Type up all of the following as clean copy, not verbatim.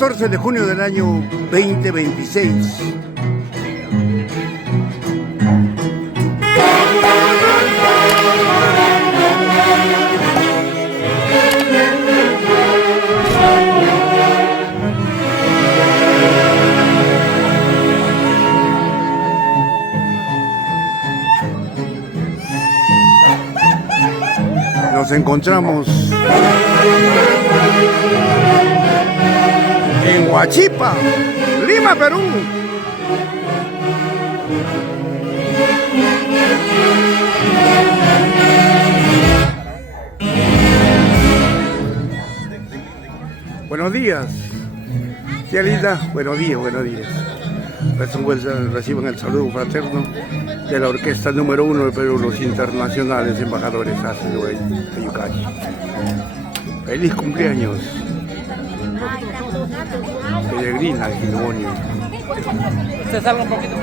14 de junio del año 2026. Nos encontramos en Huachipa, Lima, Perú. Buenos días, tía linda. Buenos días, buenos días. Reciban el saludo fraterno de la orquesta número 1 de Perú, los internacionales embajadores Ácido de Yucatán. Feliz cumpleaños, Peregrina Gilbonio. Se salga un poquito.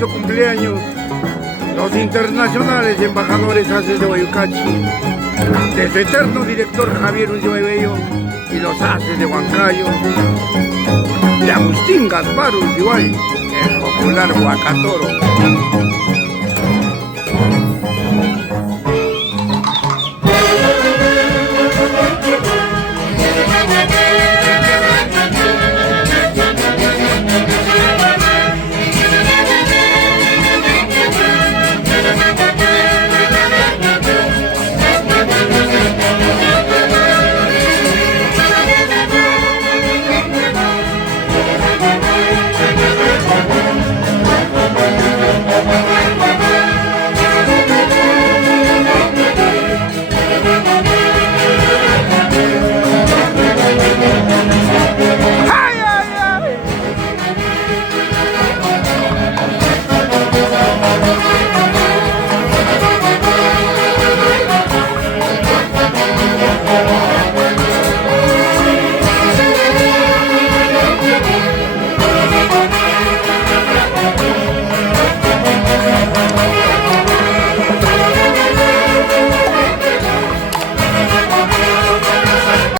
su cumpleaños, los internacionales embajadores haces de Guayucachi, de su eterno director Javier Ulloa Bello y los haces de Huancayo, de Agustín Gaspar Ulloa, el popular Huacatoro.